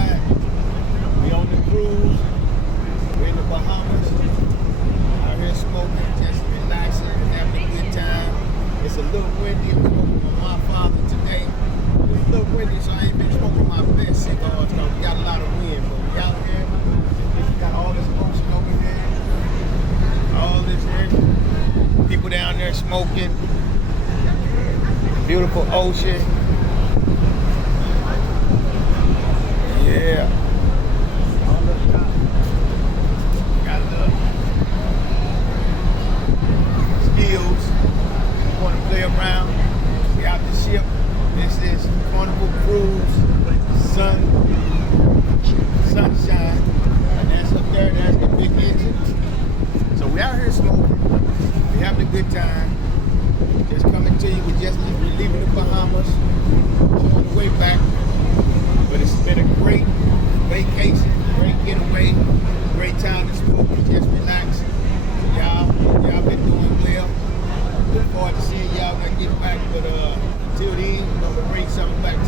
Sunshine. We on the cruise. We're in the Bahamas. Out here smoking, just relaxing, having a good time. It's a little windy. I'm smoking with my father today. It's a little windy, so I ain't been smoking my best cigars because we got a lot of wind. But we out here. We got all this motion over here. All this here. People down there smoking. Beautiful ocean. Yeah. Got a little skills. You want to play around. We out the ship. This is Carnival Cruise. Sunshine. And that's up there. That's the big engine. So we out here smoking. We having a good time. Just coming to you. We're leaving the Bahamas. On the way back. But it's been a great vacation, great getaway, great time to smoke and just relax. Y'all been doing well. Look forward to seeing y'all when I get back. But until then, we're gonna bring something back